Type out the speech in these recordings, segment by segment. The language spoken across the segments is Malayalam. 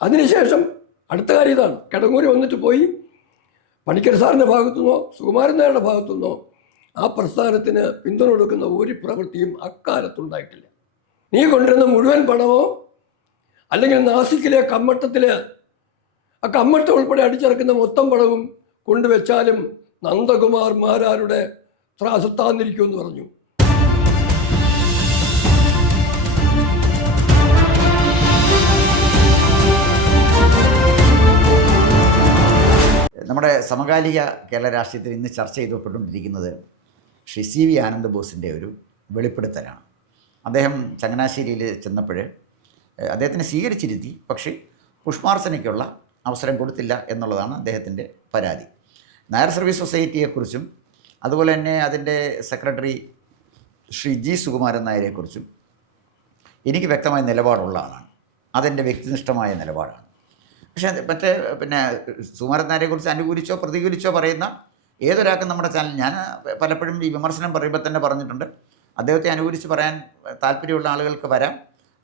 അതിനുശേഷം അടുത്ത കാര്യം ഇതാണ്, കിടങ്ങൂര് വന്നിട്ട് പോയി പണിക്കർ സാറിൻ്റെ ഭാഗത്തുനിന്നോ സുകുമാരൻ നായരുടെ ഭാഗത്തുനിന്നോ ആ പ്രസ്ഥാനത്തിന് പിന്തുണ കൊടുക്കുന്ന ഒരു പ്രവൃത്തിയും അക്കാലത്തുണ്ടായിട്ടില്ല. നീ കൊണ്ടുവരുന്ന മുഴുവൻ പണമോ അല്ലെങ്കിൽ നാസിക്കിലെ കമ്മട്ടത്തിൽ ആ കമ്മട്ടം ഉൾപ്പെടെ അടിച്ചിറക്കുന്ന മൊത്തം പണവും കൊണ്ടുവച്ചാലും നന്ദകുമാർ മാരാരുടെ ത്രാസത്താന്നിരിക്കുമെന്ന് പറഞ്ഞു. നമ്മുടെ സമകാലിക കേരള രാഷ്ട്രീയത്തിൽ ഇന്ന് ചർച്ച ചെയ്യപ്പെട്ടുകൊണ്ടിരിക്കുന്നത് ശ്രീ സി വി ആനന്ദ ബോസിൻ്റെ ഒരു വെളിപ്പെടുത്തലാണ്. അദ്ദേഹം ചങ്ങനാശ്ശേരിയിൽ ചെന്നപ്പോൾ അദ്ദേഹത്തിനെ സ്വീകരിച്ചിരുത്തി, പക്ഷേ പുഷ്പാർച്ചനയ്ക്കുള്ള അവസരം കൊടുത്തില്ല എന്നുള്ളതാണ് അദ്ദേഹത്തിൻ്റെ പരാതി. നായർ സർവീസ് സൊസൈറ്റിയെക്കുറിച്ചും അതുപോലെ തന്നെ അതിൻ്റെ സെക്രട്ടറി ശ്രീ ജി സുകുമാരൻ നായരെക്കുറിച്ചും എനിക്ക് വ്യക്തമായ നിലപാടുള്ള ആളാണ്. അതെൻ്റെ വ്യക്തിനിഷ്ഠമായ നിലപാടാണ്. പക്ഷേ മറ്റേ സുകുമാരൻ നായരെക്കുറിച്ച് അനുകൂലിച്ചോ പ്രതികൂലിച്ചോ പറയുന്ന ഏതൊരാൾക്കും നമ്മുടെ ചാനൽ, ഞാൻ പലപ്പോഴും ഈ വിമർശനം പറയുമ്പോൾ തന്നെ പറഞ്ഞിട്ടുണ്ട്, അദ്ദേഹത്തെ അനുകൂലിച്ച് പറയാൻ താല്പര്യമുള്ള ആളുകൾക്ക് വരാം,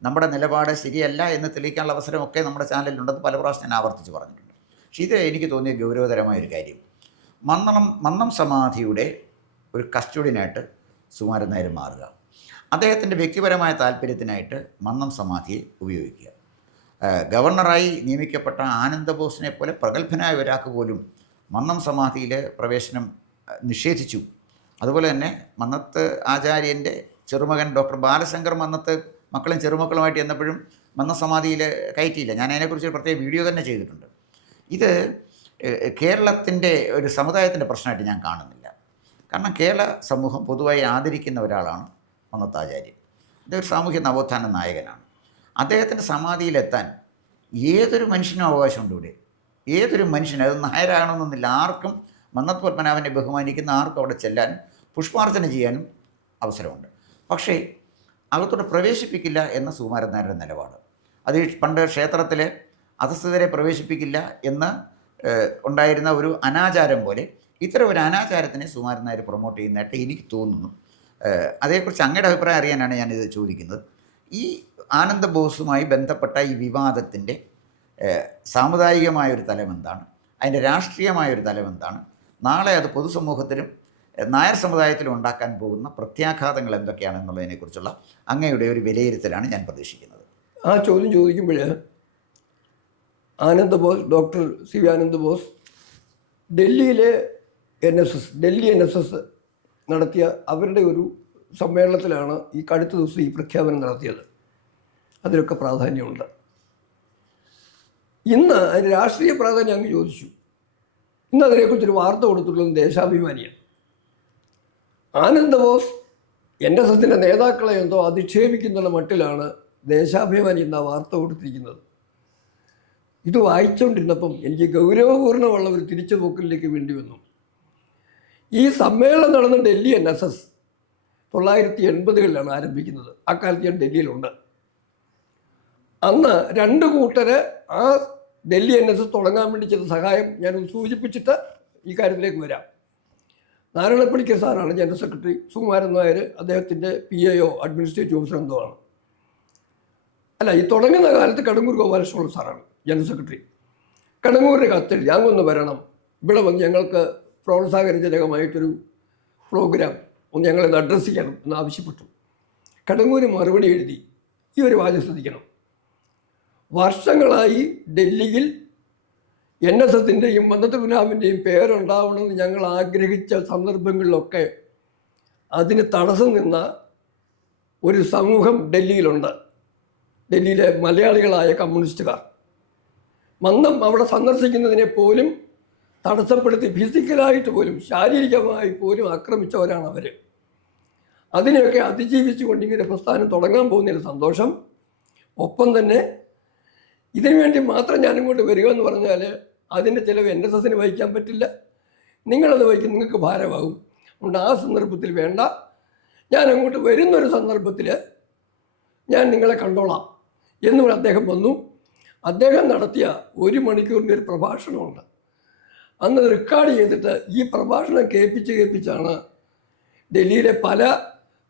നമ്മുടെ നിലപാട് ശരിയല്ല എന്ന് തെളിയിക്കാനുള്ള അവസരമൊക്കെ നമ്മുടെ ചാനലിലുണ്ടെന്ന് പല പ്രാവശ്യം ഞാൻ ആവർത്തിച്ച് പറഞ്ഞിട്ടുണ്ട്. പക്ഷേ ഇത് എനിക്ക് തോന്നിയ ഗൗരവതരമായൊരു കാര്യം, മന്നം സമാധിയുടെ ഒരു കസ്റ്റഡിയനായിട്ട് സുകുമാരൻ നായർ മാറുക, അദ്ദേഹത്തിൻ്റെ വ്യക്തിപരമായ താല്പര്യത്തിനായിട്ട് മന്നം സമാധിയെ ഉപയോഗിക്കുക. ഗവർണറായി നിയമിക്കപ്പെട്ട ആനന്ദബോസിനെ പോലെ പ്രഗത്ഭനായ ഒരാൾക്ക് പോലും മന്നം സമാധിയിൽ പ്രവേശനം നിഷേധിച്ചു. അതുപോലെ തന്നെ മന്നത്ത് ആചാര്യൻ്റെ ചെറുമകൻ ഡോക്ടർ ബാലശങ്കർ മന്നത്ത് മക്കളും ചെറുമക്കളുമായിട്ട് ചെന്നപ്പോഴും മന്നം സമാധിയിൽ കയറ്റിയില്ല. ഞാൻ അതിനെക്കുറിച്ച് പ്രത്യേക വീഡിയോ തന്നെ ചെയ്തിട്ടുണ്ട്. ഇത് കേരളത്തിൻ്റെ ഒരു സമുദായത്തിൻ്റെ പ്രശ്നമായിട്ട് ഞാൻ കാണുന്നില്ല. കാരണം കേരള സമൂഹം പൊതുവായി ആദരിക്കുന്ന ഒരാളാണ് മന്നത്താചാര്യൻ. ഇതൊരു സാമൂഹ്യ നവോത്ഥാന നായകനാണ്. അദ്ദേഹത്തിൻ്റെ സമാധിയിലെത്താൻ ഏതൊരു മനുഷ്യനും അവകാശമുണ്ട്. ഇവിടെ ഏതൊരു മനുഷ്യനും, അത് നായരാകണമെന്നൊന്നുമില്ല, ആർക്കും മന്നത്ത് പത്മനാഭനെ ബഹുമാനിക്കുന്ന ആർക്കും അവിടെ ചെല്ലാനും പുഷ്പാർച്ചന ചെയ്യാനും അവസരമുണ്ട്. പക്ഷേ അകത്തോട്ട് പ്രവേശിപ്പിക്കില്ല എന്ന സുകുമാരൻ നായരുടെ നിലപാട്, അത് പണ്ട് ക്ഷേത്രത്തിലെ അധസ്ഥിതരെ പ്രവേശിപ്പിക്കില്ല എന്ന് ഉണ്ടായിരുന്ന ഒരു അനാചാരം പോലെ ഇത്തരം ഒരു അനാചാരത്തിനെ സുകുമാരൻ നായർ പ്രൊമോട്ട് ചെയ്യുന്നതായിട്ട് എനിക്ക് തോന്നുന്നു. അതേക്കുറിച്ച് അങ്ങയുടെ അഭിപ്രായം അറിയാനാണ് ഞാനിത് ചോദിക്കുന്നത്. ഈ ആനന്ദ ബോസുമായി ബന്ധപ്പെട്ട ഈ വിവാദത്തിൻ്റെ സാമുദായികമായൊരു തലം എന്താണ്, അതിൻ്റെ രാഷ്ട്രീയമായൊരു തലം എന്താണ്, നാളെ അത് പൊതുസമൂഹത്തിലും നായർ സമുദായത്തിലും ഉണ്ടാക്കാൻ പോകുന്ന പ്രത്യാഘാതങ്ങൾ എന്തൊക്കെയാണെന്നുള്ളതിനെക്കുറിച്ചുള്ള അങ്ങയുടെ ഒരു വിലയിരുത്തലാണ് ഞാൻ പ്രതീക്ഷിക്കുന്നത്. ആ ചോദ്യം ചോദിക്കുമ്പോൾ ആനന്ദ ബോസ്, ഡോക്ടർ സി വി ആനന്ദ ബോസ് ഡൽഹിയിലെ ഡൽഹി NSS നടത്തിയ അവരുടെ ഒരു സമ്മേളനത്തിലാണ് ഈ അടുത്ത ദിവസം ഈ പ്രഖ്യാപനം നടത്തിയത്. അതിലൊക്കെ പ്രാധാന്യമുണ്ട്. ഇന്ന് അതിന് രാഷ്ട്രീയ പ്രാധാന്യം അങ്ങ് ചോദിച്ചു. ഇന്ന് അതിനെക്കുറിച്ചൊരു വാർത്ത കൊടുത്തിട്ടുള്ളത് ദേശാഭിമാനിയാണ്. ആനന്ദബോസ് NSSൻ്റെ നേതാക്കളെ എന്തോ അധിക്ഷേപിക്കുന്ന മട്ടിലാണ് ദേശാഭിമാനി എന്ന വാർത്ത കൊടുത്തിരിക്കുന്നത്. ഇത് വായിച്ചുകൊണ്ടിരുന്നപ്പം എനിക്ക് ഗൗരവപൂർണ്ണമുള്ള ഒരു തിരിച്ചുപോക്കലിലേക്ക് വേണ്ടി വന്നു. ഈ സമ്മേളനം നടന്ന ഡൽഹി NSS 1980-കളിലാണ് ആരംഭിക്കുന്നത്. അക്കാലത്ത് ഞാൻ ഡൽഹിയിലുണ്ട്. അന്ന് രണ്ട് കൂട്ടര് ആ ഡൽഹി NSS തുടങ്ങാൻ വേണ്ടി ചെയ്ത സഹായം ഞാനൊന്ന് സൂചിപ്പിച്ചിട്ട് ഈ കാര്യത്തിലേക്ക് വരാം. നാരായണപ്പണിക്കർ സാറാണ് ജനറൽ സെക്രട്ടറി, സുകുമാരൻ നായർ അദ്ദേഹത്തിൻ്റെ PAO അഡ്മിനിസ്ട്രേറ്റീവ് ഓഫീസർ എന്തോ ആണ്. അല്ല, ഈ തുടങ്ങുന്ന കാലത്ത് കടങ്ങൂർ ഗോപാലകൃഷ്ണൻ സാറാണ് ജനറൽ സെക്രട്ടറി. കടങ്ങൂരിന് കത്തെഴുതി അങ്ങൊന്ന് വരണം, ഇവിടെ വന്ന് ഞങ്ങൾക്ക് പ്രോത്സാഹനജനകമായിട്ടൊരു പ്രോഗ്രാം ഒന്ന് ഞങ്ങളത് അഡ്രസ്സ് ചെയ്യണം എന്നാവശ്യപ്പെട്ടു. കടങ്ങൂര് മറുപടി എഴുതി, ഈ ഒരു വാചകം ശ്രദ്ധിക്കണം: വർഷങ്ങളായി ഡൽഹിയിൽ NSSൻ്റെയും മന്നത്ത് പത്മനാഭൻ്റെയും പേരുണ്ടാവണമെന്ന് ഞങ്ങൾ ആഗ്രഹിച്ച സന്ദർഭങ്ങളിലൊക്കെ അതിന് തടസ്സം നിന്ന ഒരു സമൂഹം ഡൽഹിയിലുണ്ട്. ഡൽഹിയിലെ മലയാളികളായ കമ്മ്യൂണിസ്റ്റുകാർ മന്നം അവിടെ സന്ദർശിക്കുന്നതിനെ പോലും തടസ്സപ്പെടുത്തി, ഫിസിക്കലായിട്ട് പോലും ശാരീരികമായി പോലും ആക്രമിച്ചവരാണ് അവർ. അതിനെയൊക്കെ അതിജീവിച്ചുകൊണ്ട് ഇങ്ങനെ പ്രസ്ഥാനം തുടങ്ങാൻ പോകുന്നതിന് സന്തോഷം. ഒപ്പം തന്നെ ഇതിനുവേണ്ടി മാത്രം ഞാനിങ്ങോട്ട് വരിക എന്ന് പറഞ്ഞാൽ അതിൻ്റെ ചിലവ് NSSന് വഹിക്കാൻ പറ്റില്ല, നിങ്ങളത് വഹിക്കും, നിങ്ങൾക്ക് ഭാരമാകും. അതുകൊണ്ട് ആ സന്ദർഭത്തിൽ വേണ്ട, ഞാൻ അങ്ങോട്ട് വരുന്നൊരു സന്ദർഭത്തിൽ ഞാൻ നിങ്ങളെ കണ്ടോളാം എന്ന് അദ്ദേഹം വന്നു. അദ്ദേഹം നടത്തിയ 1 മണിക്കൂറിൻ്റെ ഒരു പ്രഭാഷണമുണ്ട്. അന്ന് റെക്കോർഡ് ചെയ്തിട്ട് ഈ പ്രഭാഷണം കേൾപ്പിച്ചാണ് ഡൽഹിയിലെ പല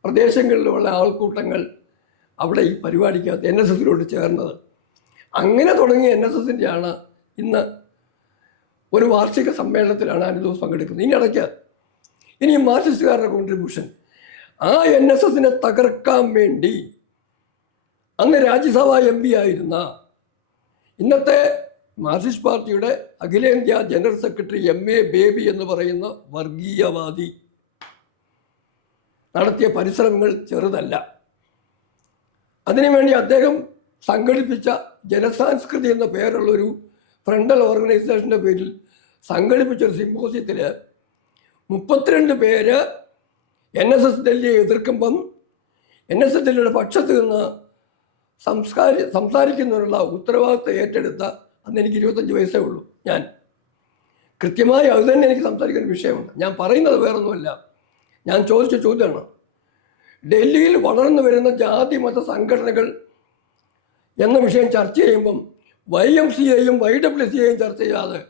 പ്രദേശങ്ങളിലുള്ള ആൾക്കൂട്ടങ്ങൾ അവിടെ ഈ പരിപാടിക്കകത്ത് NSSലോട്ട് ചേർന്നത്. അങ്ങനെ തുടങ്ങിയ NSSൻ്റെയാണ് ഇന്ന് ഒരു വാർഷിക സമ്മേളനത്തിലാണ് ആനന്ദബോസ് പങ്കെടുക്കുന്നത്. ഇടയ്ക്ക് ഇനി മാർക്സിസ്റ്റുകാരുടെ കോൺട്രിബ്യൂഷൻ, ആ NSSനെ തകർക്കാൻ വേണ്ടി അന്ന് രാജ്യസഭാ MP ആയിരുന്ന ഇന്നത്തെ മാർക്സിസ്റ്റ് പാർട്ടിയുടെ അഖിലേന്ത്യാ ജനറൽ സെക്രട്ടറി MA ബേബി എന്ന് പറയുന്ന വർഗീയവാദി നടത്തിയ പരിശ്രമങ്ങൾ ചെറുതല്ല. അതിനുവേണ്ടി അദ്ദേഹം സംഘടിപ്പിച്ച ജനസാംസ്കൃതി എന്ന പേരുള്ളൊരു ഫ്രണ്ടൽ ഓർഗനൈസേഷൻ്റെ പേരിൽ സംഘടിപ്പിച്ചൊരു സിമ്പോസിയത്തിൽ 32 പേര് NSS ഡൽഹിയെ എതിർക്കുമ്പം NSS ഡൽഹിയുടെ പക്ഷത്ത് നിന്ന് സംസാരിക്കുന്നതിനുള്ള ഉത്തരവാദിത്വം ഏറ്റെടുത്ത അന്ന് എനിക്ക് 25 വയസ്സേ ഉള്ളൂ. ഞാൻ കൃത്യമായി അത് തന്നെ എനിക്ക് സംസാരിക്കുന്ന വിഷയമുണ്ട്. ഞാൻ പറയുന്നത് വേറൊന്നുമല്ല, ഞാൻ ചോദിച്ച ചോദ്യമാണ്. ഡൽഹിയിൽ വളർന്നു വരുന്ന ജാതി മത സംഘടനകൾ എന്ന വിഷയം ചർച്ച ചെയ്യുമ്പം YMCAയും YWCAയും ചർച്ച ചെയ്യാതെ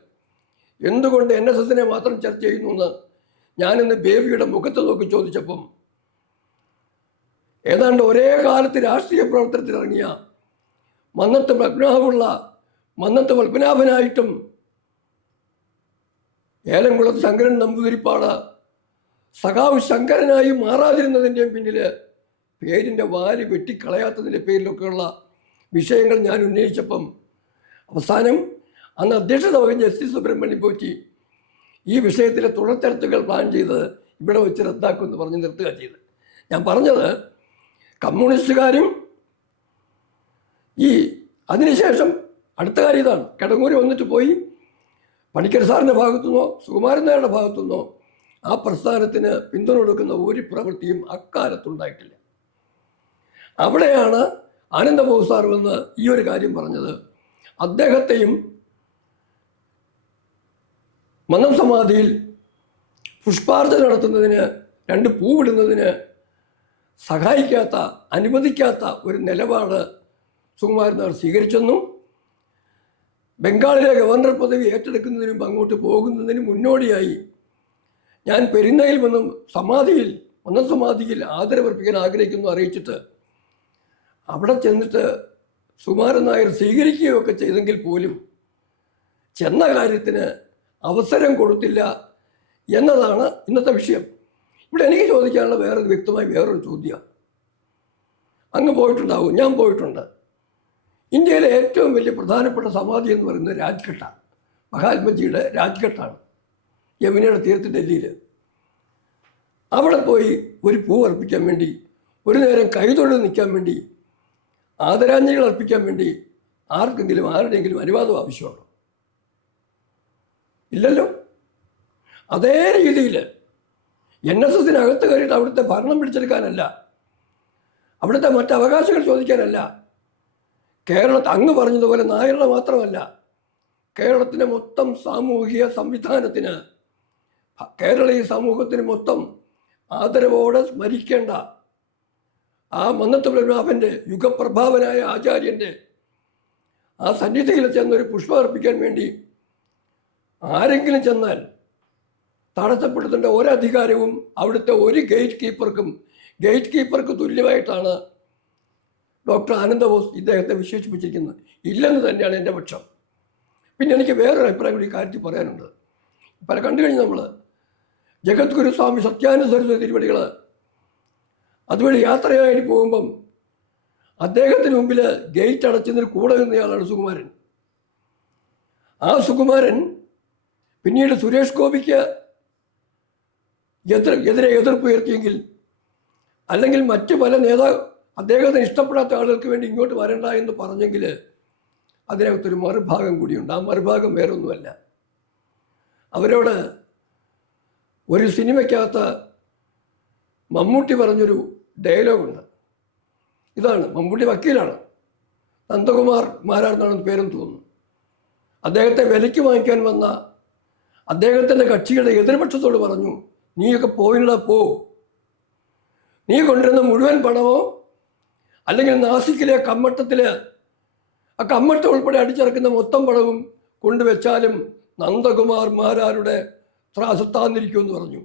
എന്തുകൊണ്ട് NSSനെ മാത്രം ചർച്ച ചെയ്യുന്നു എന്ന് ഞാനിന്ന് ബേബിയുടെ മുഖത്ത് നോക്കി ചോദിച്ചപ്പം ഏതാണ്ട് ഒരേ കാലത്ത് രാഷ്ട്രീയ പ്രവർത്തനത്തിലിറങ്ങിയ മന്നത്ത് പത്മനാഭനായിട്ടും ഏലംകുളത്ത് ശങ്കരൻ നമ്പൂതിരിപ്പാട് സഖാവ് ശങ്കരനായി മാറാതിരുന്നതിൻ്റെയും പിന്നിൽ പേരിൻ്റെ വാല് വെട്ടിക്കളയാത്തതിൻ്റെ പേരിലൊക്കെയുള്ള വിഷയങ്ങൾ ഞാൻ ഉന്നയിച്ചപ്പം അവസാനം അന്ന് അധ്യക്ഷത വഹിച്ച SC സുബ്രഹ്മണ്യം പോറ്റി ഈ വിഷയത്തിലെ തുടർച്ചർച്ചകൾ പ്ലാൻ ചെയ്ത് ഇവിടെ വെച്ച് റദ്ദാക്കുമെന്ന് പറഞ്ഞ് നിർത്തുക ചെയ്ത്. ഞാൻ പറഞ്ഞത് കമ്മ്യൂണിസ്റ്റുകാരും അതിനുശേഷം അടുത്ത കാര്യം ഇതാണ്. കിടങ്ങൂര് വന്നിട്ട് പോയി പണിക്കർ സാറിൻ്റെ ഭാഗത്തുനിന്നോ സുകുമാരൻ നായരുടെ ഭാഗത്തുനിന്നോ ആ പ്രസ്ഥാനത്തിന് പിന്തുണ കൊടുക്കുന്ന ഒരു പ്രവൃത്തിയും അക്കാലത്തുണ്ടായിട്ടില്ല. അവിടെയാണ് ആനന്ദബോസ് സാർ വന്ന് ഈ ഒരു കാര്യം പറഞ്ഞത്. അദ്ദേഹത്തെയും മന്നം സമാധിയിൽ പുഷ്പാർച്ചന നടത്തുന്നതിന് 2 പൂവിടുന്നതിന് സഹായിക്കാത്ത, അനുവദിക്കാത്ത ഒരു നിലപാട് സുകുമാരൻ നായർ സ്വീകരിച്ചെന്നും ബംഗാളിലെ ഗവർണർ പദവി ഏറ്റെടുക്കുന്നതിനും അങ്ങോട്ട് പോകുന്നതിനും മുന്നോടിയായി ഞാൻ പെരുന്നയിൽ വന്നും മന്നം സമാധിയിൽ ആദരവർപ്പിക്കാൻ ആഗ്രഹിക്കുന്നു അറിയിച്ചിട്ട് അവിടെ ചെന്നിട്ട് സുകുമാരൻ നായർ സ്വീകരിക്കുകയൊക്കെ ചെയ്തെങ്കിൽ പോലും ചെന്ന കാര്യത്തിന് അവസരം കൊടുത്തില്ല എന്നതാണ് ഇന്നത്തെ വിഷയം. ഇവിടെ എനിക്ക് ചോദിക്കാനുള്ള വ്യക്തമായ ചോദ്യം, അങ്ങ് പോയിട്ടുണ്ടാവും, ഞാൻ പോയിട്ടുണ്ട്. ഇന്ത്യയിലെ ഏറ്റവും വലിയ പ്രധാനപ്പെട്ട സമാധി എന്ന് പറയുന്നത് രാജ്ഘട്ടാണ്. മഹാത്മജിയുടെ രാജ്ഘട്ടാണ്, യമുനയുടെ തീരത്ത് ഡൽഹിയിൽ. അവിടെ പോയി ഒരു പൂ അർപ്പിക്കാൻ വേണ്ടി, ഒരു നേരം കൈതൊഴിൽ നിൽക്കാൻ വേണ്ടി, ആദരാഞ്ജലികൾ അർപ്പിക്കാൻ വേണ്ടി ആരുടെയെങ്കിലും അനുവാദം ആവശ്യമുണ്ടോ? ഇല്ലല്ലോ. അതേ രീതിയിൽ NSSനകത്ത് കയറിയിട്ട് അവിടുത്തെ ഭരണം പിടിച്ചെടുക്കാനല്ല, അവിടുത്തെ മറ്റ് അവകാശങ്ങൾ ചോദിക്കാനല്ല, അങ്ങ് പറഞ്ഞതുപോലെ നായരുടെ മാത്രമല്ല, കേരളത്തിൻ്റെ മൊത്തം സാമൂഹിക സംവിധാനത്തിന്, കേരളീയ സമൂഹത്തിന് മൊത്തം ആദരവോടെ സ്മരിക്കേണ്ട ആ മന്നത്ത് പത്മനാഭൻ്റെ യുഗപ്രഭാവനായ ആചാര്യൻ്റെ ആ സന്നിധിയിൽ ചെന്നൊരു പുഷ്പം അർപ്പിക്കാൻ വേണ്ടി ആരെങ്കിലും ചെന്നാൽ തടസ്സപ്പെടുത്തേണ്ട ഒരധികാരവും അവിടുത്തെ ഒരു ഗേറ്റ് കീപ്പർക്ക് തുല്യമായിട്ടാണ് ഡോക്ടർ ആനന്ദബോസ് ഇദ്ദേഹത്തെ വിശേഷിപ്പിച്ചിരിക്കുന്നത്. ഇല്ലെന്ന് തന്നെയാണ് എൻ്റെ പക്ഷം. പിന്നെ എനിക്ക് വേറൊരു അഭിപ്രായം കൂടി കാര്യത്തിൽ പറയാനുണ്ട്. കണ്ടു കഴിഞ്ഞ് നമ്മൾ ജഗദ്ഗുരു സ്വാമി സത്യാനന്ദ സരസ്വതി തിരുവടികൾ അതുവഴി യാത്രയായി പോകുമ്പം അദ്ദേഹത്തിന് മുമ്പിൽ ഗേറ്റ് അടച്ചതിന് കൂടെ നിന്നയാളാണ് സുകുമാരൻ. ആ സുകുമാരൻ പിന്നീട് സുരേഷ് ഗോപിക്ക് എതിരെ എതിർപ്പ് ഉയർത്തിയെങ്കിൽ, അല്ലെങ്കിൽ മറ്റ് പല അദ്ദേഹത്തിന് ഇഷ്ടപ്പെടാത്ത ആളുകൾക്ക് വേണ്ടി ഇങ്ങോട്ട് വരണ്ട എന്ന് പറഞ്ഞെങ്കിൽ അതിനകത്തൊരു മറുഭാഗം കൂടിയുണ്ട്. ആ മറുഭാഗം വേറൊന്നുമല്ല. അവരോട് ഒരു സിനിമയ്ക്കകത്ത് മമ്മൂട്ടി പറഞ്ഞൊരു ഡയലോഗുണ്ട്. ഇതാണ്, മമ്മൂട്ടി വക്കീലാണ്, നന്ദകുമാർ മാരാർന്നാണെന്ന് പേരും തോന്നുന്നു. അദ്ദേഹത്തെ വിലയ്ക്ക് വാങ്ങിക്കാൻ വന്ന അദ്ദേഹത്തിൻ്റെ കക്ഷിയുടെ എതിർപക്ഷത്തോട് പറഞ്ഞു, നീയൊക്കെ പോയില്ലടാ, നീ കൊണ്ടുവരുന്ന മുഴുവൻ പണമോ അല്ലെങ്കിൽ നാസിക്കിലെ കമ്മട്ടത്തിൽ ആ കമ്മട്ടം ഉൾപ്പെടെ അടിച്ചിറക്കുന്ന മൊത്തം പണവും കൊണ്ടുവച്ചാലും നന്ദകുമാർ മാരാരുടെ ത്രാസത്താന്നിരിക്കുമെന്ന് പറഞ്ഞു.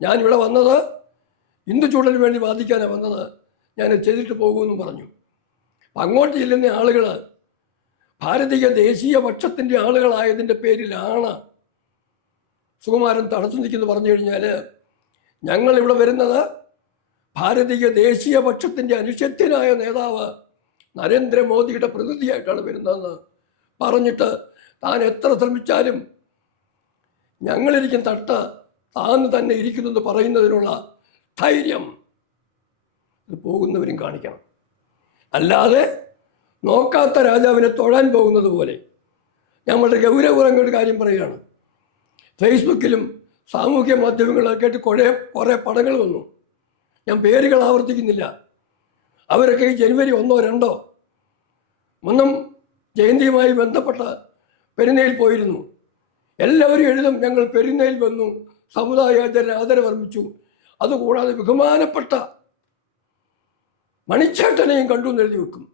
ഞാനിവിടെ വന്നത് ഹിന്ദു ചൂടലിന് വേണ്ടി വാദിക്കാനാണ് വന്നത്, ഞാൻ ചെയ്തിട്ട് പോകുമെന്നും പറഞ്ഞു. അങ്ങോട്ട് ചെല്ലുന്ന ആളുകൾ ഭാരതീയ ദേശീയ പക്ഷത്തിൻ്റെ ആളുകളായതിൻ്റെ പേരിലാണ് സുകുമാരൻ തടസ്സം നിൽക്കുന്നു പറഞ്ഞു കഴിഞ്ഞാൽ ഞങ്ങളിവിടെ വരുന്നത് ഭാരതീയ ദേശീയ പക്ഷത്തിൻ്റെ അനിഷേധ്യനായ നേതാവ് നരേന്ദ്രമോദിയുടെ പ്രതിനിധിയായിട്ടാണ് വരുന്നതെന്ന് പറഞ്ഞിട്ട് താൻ എത്ര ശ്രമിച്ചാലും ഞങ്ങളിരിക്കും തട്ട് താന്ന് തന്നെ ഇരിക്കുന്നെന്ന് പറയുന്നതിനുള്ള ധൈര്യം ഇത് പോകുന്നവരും കാണിക്കണം. അല്ലാതെ നോക്കാത്ത രാജാവിനെ തൊഴാൻ പോകുന്നത് പോലെ. ഞാൻ വളരെ ഗൗരവപൂർവ്വം ഒരു കാര്യം പറയുകയാണ്. ഫേസ്ബുക്കിലും സാമൂഹ്യ മാധ്യമങ്ങളിലൊക്കെ ആയിട്ട് കുറേ പടങ്ങൾ വന്നു. ഞാൻ പേരുകൾ ആവർത്തിക്കുന്നില്ല. അവരൊക്കെ ഈ ജനുവരി 1, 2 ഒന്നും ജയന്തിയുമായി ബന്ധപ്പെട്ട പെരുന്നയിൽ പോയിരുന്നു. എല്ലാവരും എഴുതും ഞങ്ങൾ പെരുന്നയിൽ വന്നു, സമുദായ ആദരവർമ്മിച്ചു. അതുകൂടാതെ ബഹുമാനപ്പെട്ട മണിച്ചേട്ടനെയും കണ്ടു എന്ന് എഴുതി വെക്കും.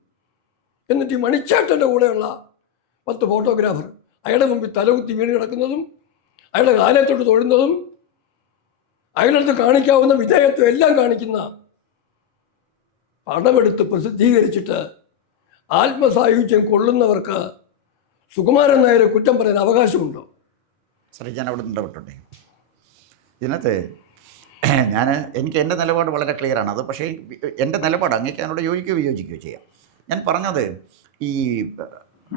എന്നിട്ട് ഈ മണിച്ചേട്ടൻ്റെ കൂടെയുള്ള 10 ഫോട്ടോഗ്രാഫർ അയാളുടെ മുമ്പിൽ തലകുത്തി വീണ് കിടക്കുന്നതും അയാളുടെ കാലത്തോട്ട് തൊഴുന്നതും അയാളുടെ അടുത്ത് കാണിക്കാവുന്ന വിധേയത്വം എല്ലാം കാണിക്കുന്ന പടമെടുത്ത് പ്രസിദ്ധീകരിച്ചിട്ട് ആത്മസായുജ്യം കൊള്ളുന്നവർക്ക് സുകുമാരൻ നായരെ കുറ്റം പറയാൻ അവകാശമുണ്ടോ? സാറേ, ഞാൻ അവിടെ ഇടപെട്ടോട്ടെ. ഇതിനകത്ത് എനിക്ക് എൻ്റെ നിലപാട് വളരെ ക്ലിയറാണ്. അത് പക്ഷേ എൻ്റെ നിലപാട് അങ്ങേക്ക് എന്നോട് യോജിക്കുകയോ വിയോജിക്കുകയോ ചെയ്യാം. ഞാൻ പറഞ്ഞത് ഈ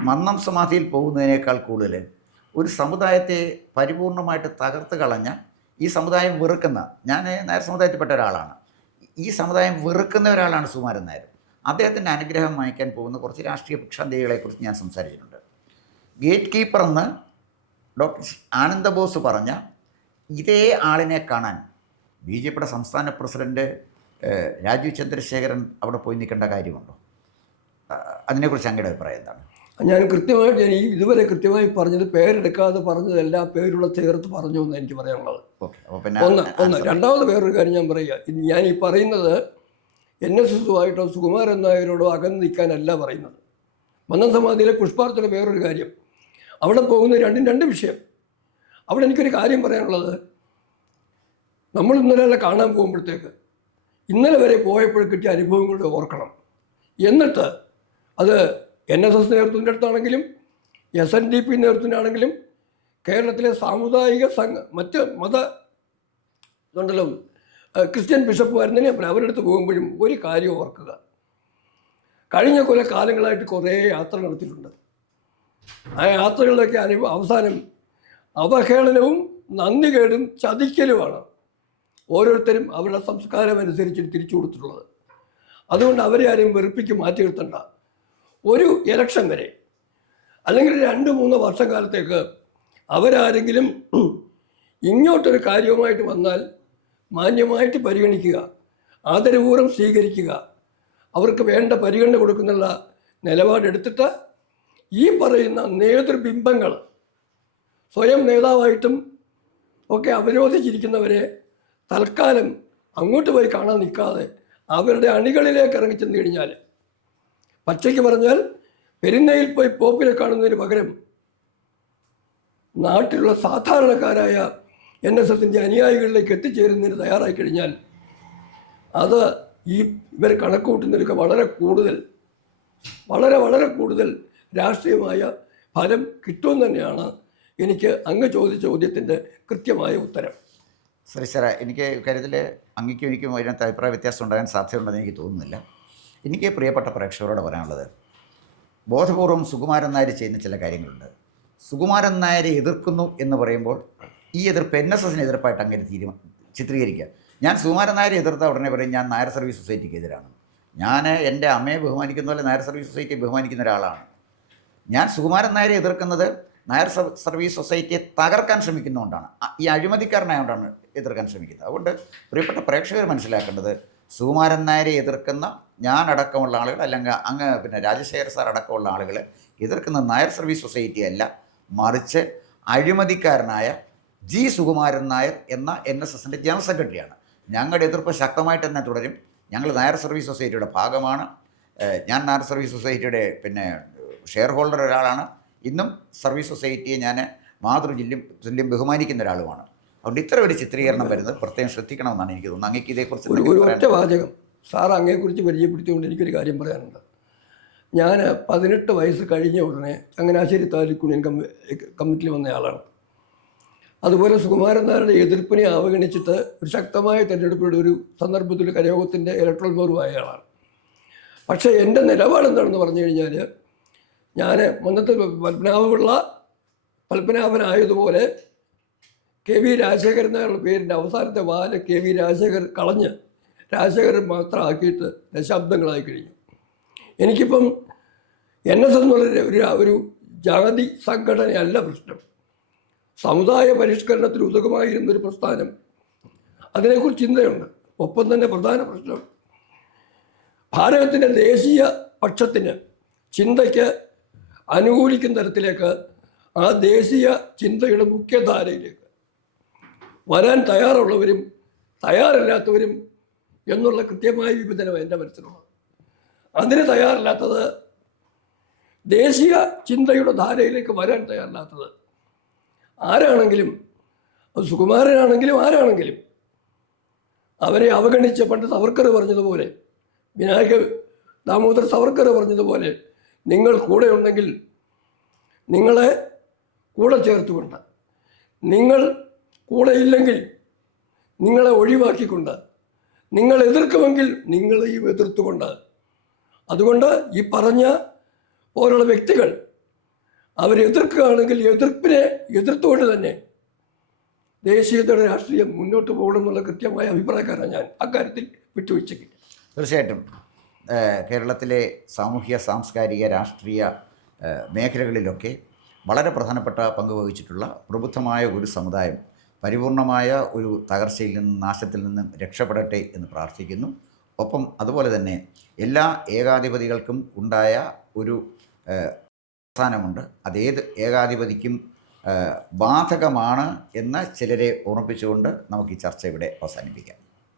മന്നം സമാധിയിൽ പോകുന്നതിനേക്കാൾ കൂടുതൽ ഒരു സമുദായത്തെ പരിപൂർണമായിട്ട് തകർത്ത് കളഞ്ഞ, ഈ സമുദായം വെറുക്കുന്ന, ഞാൻ നായർ സമുദായത്തിൽപ്പെട്ട ഒരാളാണ്, ഈ സമുദായം വെറുക്കുന്ന ഒരാളാണ് സുകുമാരൻ നായർ. അദ്ദേഹത്തിൻ്റെ അനുഗ്രഹം വാങ്ങിക്കാൻ പോകുന്ന കുറച്ച് രാഷ്ട്രീയ ഭിക്ഷാന്തേഹികളെക്കുറിച്ച് ഞാൻ സംസാരിച്ചിട്ടുണ്ട്. ഗേറ്റ് കീപ്പർ എന്ന് ഡോക്ടർ ആനന്ദബോസ് പറഞ്ഞ ഇതേ ആളിനെ കാണാൻ BJPയുടെ സംസ്ഥാന പ്രസിഡന്റ് രാജീവ് ചന്ദ്രശേഖരൻ അവിടെ പോയി നിൽക്കേണ്ട കാര്യമുണ്ടോ? അതിനെക്കുറിച്ച് അങ്ങയുടെ അഭിപ്രായം എന്താണ്? ഞാൻ കൃത്യമായിട്ട് ഇതുവരെ കൃത്യമായി പറഞ്ഞത് പേരെടുക്കാതെ പറഞ്ഞതല്ല, പേരുള്ള ചേർത്ത് പറഞ്ഞു എന്ന് എനിക്ക് പറയാനുള്ളത്. ഒന്ന്. രണ്ടാമത് വേറൊരു കാര്യം ഞാൻ പറയുക. ഞാൻ ഈ പറയുന്നത് NSSുമായിട്ടോ സുകുമാരൻ നായരോടോ അകന്ന് നിൽക്കാനല്ല പറയുന്നത്. മന്നം സമാധിയിലെ പുഷ്പാർച്ചന വേറൊരു കാര്യം. അവിടെ പോകുന്ന രണ്ട് വിഷയം. അവിടെ എനിക്കൊരു കാര്യം പറയാനുള്ളത്, നമ്മൾ ഇന്നലെ കാണാൻ പോകുമ്പോഴത്തേക്ക് ഇന്നലെ വരെ പോയപ്പോൾ കിട്ടിയ അനുഭവങ്ങളുടെ ഓർക്കണം. എന്നിട്ട് അത് NSS നേതൃത്വത്തിൻ്റെ അടുത്താണെങ്കിലും SNDP നേതൃത്വത്തിനാണെങ്കിലും കേരളത്തിലെ സാമുദായിക മറ്റ് മത ഇതുണ്ടല്ലോ ക്രിസ്ത്യൻ ബിഷപ്പുമാരെന്ന് ഞാൻ അവരുടെ അടുത്ത് പോകുമ്പോഴും ഒരു കാര്യം ഓർക്കുക. കഴിഞ്ഞ കുറേ കാലങ്ങളായിട്ട് കുറേ യാത്ര നടത്തിയിട്ടുണ്ട്. ആ യാത്രകളിലൊക്കെ അവസാനം അവഹേളനവും നന്ദികേടും ചതിക്കലുമാണ് ഓരോരുത്തരും അവരുടെ സംസ്കാരം അനുസരിച്ച് തിരിച്ചു കൊടുത്തിട്ടുള്ളത്. അതുകൊണ്ട് അവരെ ആരെയും വെറുപ്പിക്ക് മാറ്റി നിർത്തണ്ട. ഒരു ഇലക്ഷൻ വരെ അല്ലെങ്കിൽ 2-3 വർഷക്കാലത്തേക്ക് അവരാരെങ്കിലും ഇങ്ങോട്ടൊരു കാര്യവുമായിട്ട് വന്നാൽ മാന്യമായിട്ട് പരിഗണിക്കുക, ആദരപൂർവ്വം സ്വീകരിക്കുക, അവർക്ക് വേണ്ട പരിഗണന കൊടുക്കുന്നുള്ള നിലപാടെടുത്തിട്ട് ഈ പറയുന്ന നേതൃബിംബങ്ങൾ സ്വയം നേതാവായിട്ടും ഒക്കെ അവരോധിച്ചിരിക്കുന്നവരെ തൽക്കാലം അങ്ങോട്ട് പോയി കാണാൻ നിൽക്കാതെ അവരുടെ അണികളിലേക്ക് ഇറങ്ങിച്ചെന്ന് കഴിഞ്ഞാൽ, പച്ചയ്ക്ക് പറഞ്ഞാൽ പെരുന്നയിൽ പോയി പോപ്പിനെ കാണുന്നതിന് പകരം നാട്ടിലുള്ള സാധാരണക്കാരായ NSSൻ്റെ അനുയായികളിലേക്ക് എത്തിച്ചേരുന്നതിന് തയ്യാറായി കഴിഞ്ഞാൽ അത് ഇവർ കണക്ക് കൂട്ടുന്നതിനൊക്കെ വളരെ കൂടുതൽ രാഷ്ട്രീയമായ ഫലം കിട്ടുമെന്ന് തന്നെയാണ് എനിക്ക് അങ്ങ് ചോദിച്ച ചോദ്യത്തിൻ്റെ കൃത്യമായ ഉത്തരം. ശരി സാറേ, എനിക്ക് കാര്യത്തിൽ അങ്ങേക്കും എനിക്കും അതിനകത്ത് അഭിപ്രായ വ്യത്യാസം ഉണ്ടാകാൻ സാധ്യതയുണ്ടെന്ന് എനിക്ക് തോന്നുന്നില്ല. എനിക്ക് പ്രിയപ്പെട്ട പ്രേക്ഷകരോട് പറയാനുള്ളത്, ബോധപൂർവം സുകുമാരൻ നായർ ചെയ്യുന്ന ചില കാര്യങ്ങളുണ്ട്. സുകുമാരൻ നായരെ എതിർക്കുന്നു എന്ന് പറയുമ്പോൾ ഈ എതിർപ്പ് NSSന് എതിർപ്പായിട്ട് അങ്ങനെ ചിത്രീകരിക്കുക. ഞാൻ സുകുമാരൻ നായരെ എതിർത്ത ഉടനെ പറയും ഞാൻ നായർ സർവീസ് സൊസൈറ്റിക്ക് എതിരാണ്. ഞാൻ എൻ്റെ അമ്മയെ ബഹുമാനിക്കുന്ന പോലെ നായർ സർവീസ് സൊസൈറ്റിയെ ബഹുമാനിക്കുന്ന ഒരാളാണ്. ഞാൻ സുകുമാരൻ നായരെ എതിർക്കുന്നത് നായർ സർവീസ് സൊസൈറ്റിയെ തകർക്കാൻ ശ്രമിക്കുന്നതുകൊണ്ടാണ്, ഈ അഴിമതിക്കാരനായതുകൊണ്ടാണ് എതിർക്കാൻ ശ്രമിക്കുന്നത്. അതുകൊണ്ട് പ്രിയപ്പെട്ട പ്രേക്ഷകർ മനസ്സിലാക്കേണ്ടത്, സുകുമാരൻ നായരെ എതിർക്കുന്ന ഞാനടക്കമുള്ള ആളുകൾ, അല്ലെങ്കിൽ രാജശേഖർ സാർ അടക്കമുള്ള ആളുകൾ എതിർക്കുന്ന നായർ സർവീസ് സൊസൈറ്റി അല്ല, മറിച്ച് അഴിമതിക്കാരനായ G. സുകുമാരൻ നായർ എന്ന NSSൻ്റെ ജനറൽ സെക്രട്ടറിയാണ്. ഞങ്ങളുടെ എതിർപ്പ് ശക്തമായിട്ട് തന്നെ തുടരും. ഞങ്ങൾ നായർ സർവീസ് സൊസൈറ്റിയുടെ ഭാഗമാണ്. ഞാൻ നായർ സർവീസ് സൊസൈറ്റിയുടെ ഷെയർ ഹോൾഡർ ഒരാളാണ്. ഇന്നും സർവീസ് സൊസൈറ്റിയെ ഞാൻ മാതൃതുല്യം ബഹുമാനിക്കുന്ന ഒരാളുമാണ്. അതുകൊണ്ട് ഇത്ര ഒരു ചിത്രീകരണം വരുന്നത് പ്രത്യേകം ശ്രദ്ധിക്കണമെന്നാണ് എനിക്ക് തോന്നുന്നത്. അങ്ങേക്ക് ഇതേക്കുറിച്ച് ഒരു ഒറ്റ വാചകം സാർ അങ്ങയെക്കുറിച്ച് പരിചയപ്പെടുത്തിക്കൊണ്ട് എനിക്കൊരു കാര്യം പറയാനുണ്ട്. ഞാൻ 18 വയസ്സ് കഴിഞ്ഞ ഉടനെ ചങ്ങനാശ്ശേരി താലൂക്ക് യൂണിയൻ കമ്മിറ്റിയിൽ വന്നയാളാണ്. അതുപോലെ സുകുമാരൻ നായരുടെ എതിർപ്പിനെ അവഗണിച്ചിട്ട് ഒരു ശക്തമായ തെരഞ്ഞെടുപ്പിലൂടെ ഒരു സന്ദർഭത്തിൽ കരയോഗത്തിൻ്റെ ഇലക്ട്രൽ ബോർഡുമായ ആളാണ്. പക്ഷേ എൻ്റെ നിലപാട് എന്താണെന്ന് പറഞ്ഞു കഴിഞ്ഞാൽ, ഞാൻ മന്നത്ത് പത്മനാഭനായതുപോലെ കെ വി രാജശേഖരൻ നായരുടെ പേരിൻ്റെ അവസാനത്തെ വാല് കെ വി രാജശേഖർ കളഞ്ഞ് രാജശേഖരൻ മാത്രമാക്കിയിട്ട് ദശാബ്ദങ്ങളായി കഴിഞ്ഞു. എനിക്കിപ്പം NS എന്നുള്ള ഒരു ജാതി സംഘടനയല്ല പ്രശ്നം. സമുദായ പരിഷ്കരണത്തിന് ഉതകമായിരുന്നൊരു പ്രസ്ഥാനം, അതിനെക്കുറിച്ച് ചിന്തയുണ്ട്. ഒപ്പം തന്നെ പ്രധാന പ്രശ്നം ഭാരതത്തിൻ്റെ ദേശീയ പക്ഷത്തിന് ചിന്തയ്ക്ക് അനുകൂലിക്കുന്ന തരത്തിലേക്ക് ആ ദേശീയ ചിന്തയുടെ മുഖ്യധാരയിലേക്ക് വരാൻ തയ്യാറുള്ളവരും തയ്യാറില്ലാത്തവരും എന്നുള്ള കൃത്യമായ വിഭജനം എൻ്റെ മനസ്സിലുള്ളത്. അതിന് തയ്യാറില്ലാത്തത്, ദേശീയ ചിന്തയുടെ ധാരയിലേക്ക് വരാൻ തയ്യാറില്ലാത്തത് ആരാണെങ്കിലും, അത് സുകുമാരനാണെങ്കിലും ആരാണെങ്കിലും അവരെ അവഗണിച്ച് പണ്ട് സവർക്കർ പറഞ്ഞതുപോലെ, വിനായക ദാമോദർ സവർക്കർ പറഞ്ഞതുപോലെ, നിങ്ങൾ കൂടെ ഉണ്ടെങ്കിൽ നിങ്ങളെ കൂടെ ചേർത്തുകൊണ്ട്, നിങ്ങൾ കൂടെ ഇല്ലെങ്കിൽ നിങ്ങളെ ഒഴിവാക്കിക്കൊണ്ട്, നിങ്ങൾ എതിർക്കുമെങ്കിൽ നിങ്ങളെയും എതിർത്തുകൊണ്ട്. അതുകൊണ്ട് ഈ പറഞ്ഞ പോലുള്ള വ്യക്തികൾ അവരെതിർക്കുകയാണെങ്കിൽ എതിർപ്പിനെ എതിർത്തുകൊണ്ട് തന്നെ ദേശീയതയുടെ രാഷ്ട്രീയം മുന്നോട്ട് പോകണമെന്നുള്ള കൃത്യമായ അഭിപ്രായക്കാരാണ് ഞാൻ. അക്കാര്യത്തിൽ വിട്ടുവീഴ്ചയ്ക്കില്ല. തീർച്ചയായിട്ടും കേരളത്തിലെ സാമൂഹ്യ സാംസ്കാരിക രാഷ്ട്രീയ മേഖലകളിലൊക്കെ വളരെ പ്രധാനപ്പെട്ട പങ്ക് വഹിച്ചിട്ടുള്ള പ്രബുദ്ധമായ ഒരു സമുദായം പരിപൂർണമായ ഒരു തകർച്ചയിൽ നിന്നും നാശത്തിൽ നിന്നും രക്ഷപ്പെടട്ടെ എന്ന് പ്രാർത്ഥിക്കുന്നു. ഒപ്പം അതുപോലെ തന്നെ എല്ലാ ഏകാധിപതികൾക്കും ഉണ്ടായ ഒരു അവസാനമുണ്ട്. അതേത് ഏകാധിപതിക്കും ബാധകമാണ് എന്ന് ചിലരെ ഓർമ്മിപ്പിച്ചുകൊണ്ട് നമുക്ക് ഈ ചർച്ച ഇവിടെ അവസാനിപ്പിക്കാം.